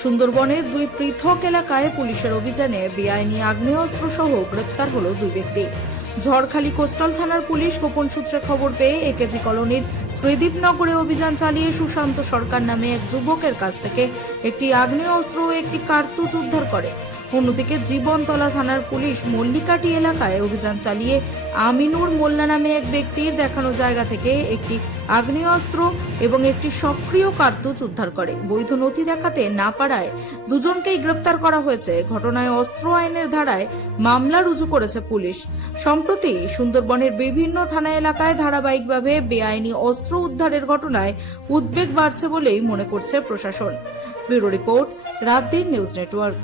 সুন্দরবনের দুই পৃথক এলাকায় পুলিশের অভিযানে বেআইনি আগ্নেয়াস্ত্র সহ গ্রেপ্তার হলো দুই ব্যক্তি। ঝড়খালি কোস্টাল থানার পুলিশ গোপন সূত্রে খবর পেয়ে একেজি কলোনির ত্রিদীপনগরে অভিযান চালিয়ে সুশান্ত সরকার নামে এক যুবকের কাছ থেকে একটি আগ্নেয়াস্ত্র ও একটি কার্তুজ উদ্ধার করে। অন্যদিকে জীবনতলা থানার পুলিশ মল্লিকাটি এলাকায় অভিযান চালিয়ে আমিনুর মোল্লা নামে এক ব্যক্তির দেখানো জায়গা থেকে একটি আগ্নেয়াস্ত্র এবং একটি সক্রিয় কার্তুজ উদ্ধার করে। বৈধ নথি দেখাতে না পারায় দুজনকেই গ্রেফতার করা হয়েছে। ঘটনায় অস্ত্র আইনের ধারায় মামলা রুজু করেছে পুলিশ। সম্প্রতি সুন্দরবনের বিভিন্ন থানা এলাকায় ধারাবাহিকভাবে বেআইনি অস্ত্র উদ্ধারের ঘটনায় উদ্বেগ বাড়ছে বলেই মনে করছে প্রশাসন। ব্যুরো রিপোর্ট, রাত দিন নিউজ নেটওয়ার্ক।